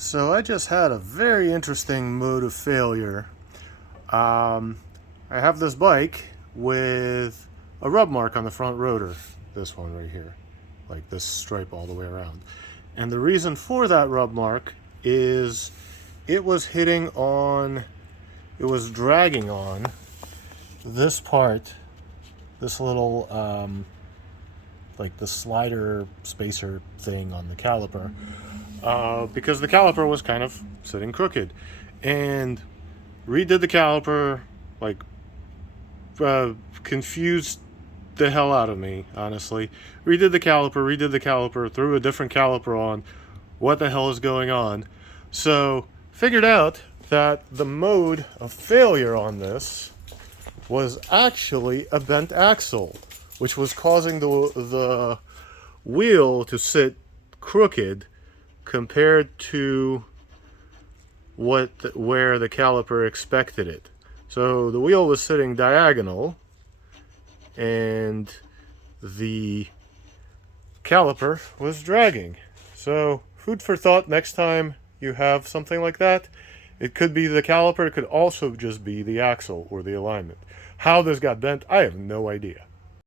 So I just had a very interesting mode of failure. I have this bike with a rub mark on the front rotor, this one right here, like this stripe all the way around. And the reason for that rub mark is it was dragging on this part, this little, like the slider spacer thing on the caliper. Because the caliper was kind of sitting crooked, and redid the caliper, like confused the hell out of me, honestly. Redid the caliper, threw a different caliper on. What the hell is going on? So figured out that the mode of failure on this was actually a bent axle, which was causing the wheel to sit crooked compared to where the caliper expected it. So the wheel was sitting diagonal and the caliper was dragging. So food for thought next time you have something like that. It could be the caliper, it could also just be the axle or the alignment. How this got bent, I have no idea.